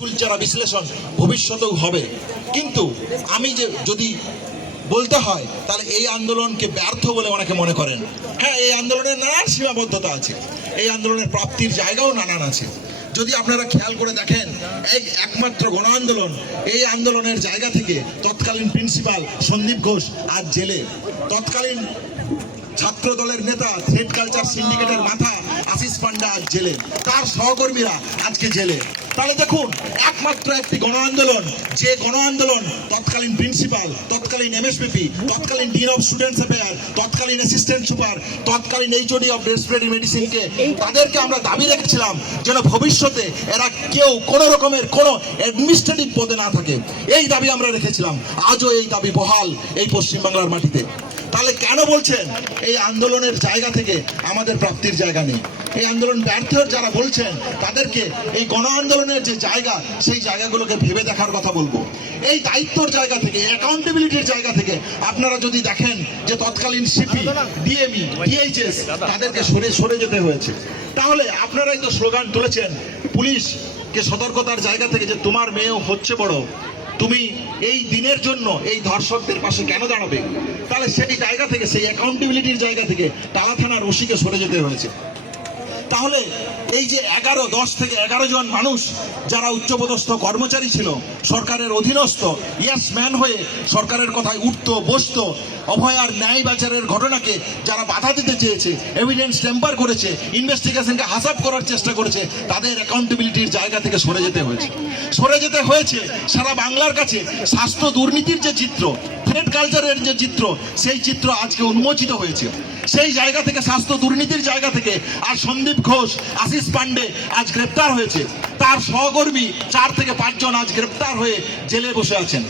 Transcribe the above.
চুলচারা বিশ্লেষণ ভবিষ্যতেও হবে, কিন্তু আমি যদি বলতে হয় তাহলে এই আন্দোলনকে ব্যর্থ বলে অনেকে মনে করেন। হ্যাঁ, এই আন্দোলনের নানান সীমাবদ্ধতা আছে, এই আন্দোলনের প্রাপ্তির জায়গাও নানান আছে। যদি আপনারা খেয়াল করে দেখেন, এই একমাত্র গণ আন্দোলন, এই আন্দোলনের জায়গা থেকে তৎকালীন প্রিন্সিপাল সন্দীপ ঘোষ আজ জেলে, তৎকালীন ছাত্র দলের নেতা থ্রেড কালচার সিন্ডিকেটের মাথা আশিস পান্ডা আজ জেলে, তার সহকর্মীরা আজকে জেলে। তাহলে দেখুন, একমাত্র একটি গণ আন্দোলন, যে গণ আন্দোলন তৎকালীন প্রিন্সিপাল, তৎকালীন এমএসপিপি, তৎকালীন ডিন অফ স্টুডেন্টস অ্যাফেয়ার, তৎকালীন অ্যাসিস্ট্যান্ট সুপার, তৎকালীন এইচওডি অফ রেসপিরেটরি মেডিসিনকে তাদেরকে আমরা দাবি রেখেছিলাম যেন ভবিষ্যতে এরা কেউ কোনো রকমের কোনো অ্যাডমিনিস্ট্রেটিভ পদে না থাকে, এই দাবি আমরা রেখেছিলাম। আজও এই দাবি বহাল এই পশ্চিমবাংলার মাটিতে। তাহলে কেন বলছেন এই আন্দোলনের জায়গা থেকে আমাদের প্রাপ্তির জায়গা নেই? এই আন্দোলন ব্যর্থ যারা বলছেন তাদেরকে এই গণ আন্দোলনের যে জায়গা, সেই জায়গাগুলোকে ভেবে দেখার কথা বলবো। এই দায়িত্বর জায়গা থেকে, অ্যাকাউন্টেবিলিটির জায়গা থেকে আপনারা যদি দেখেন যে তৎকালীন সিপি, ডিএমই, ডিএইচএস তাদেরকে সরে যেতে হয়েছে, তাহলে আপনারাই তো স্লোগান তুলেছেন পুলিশকে সতর্কতার জায়গা থেকে যে তোমার মেয়েও হচ্ছে বড়, তুমি এই দিনের জন্য এই ধর্ষকদের পাশে কেন দাঁড়াবে? তাহলে সেই জায়গা থেকে, সেই অ্যাকাউন্টেবিলিটির জায়গা থেকে টালা থানার ওসিকে সরে যেতে হয়েছে। তাহলে এই যে 10 থেকে 11 জন মানুষ যারা উচ্চপদস্থ কর্মচারী ছিল, সরকারের অধীনস্থ, ইয়েস ম্যান হয়ে সরকারের কথায় উঠতো বসতো, অভয়ার ন্যায় বাজারের ঘটনাকে যারা বাধা দিতে চেয়েছে, এভিডেন্স টেম্পার করেছে, ইনভেস্টিগেশনকে হাসাব করার চেষ্টা করেছে, তাদের অ্যাকাউন্টেবিলিটির জায়গা থেকে সরে যেতে হয়েছে। সারা বাংলার কাছে স্বাস্থ্য দুর্নীতির যে চিত্র, থ্রেড কালচারের যে চিত্র, সেই চিত্র আজকে উন্মোচিত হয়েছে। সেই জায়গা থেকে, স্বাস্থ্য দুর্নীতির জায়গা থেকে আর সন্দীপ ঘোষ, আশিস পান্ডে আজ গ্রেপ্তার হয়েছে, তার সহকর্মী 4 থেকে 5 জন আজ গ্রেপ্তার হয়ে জেলে বসে আছেন।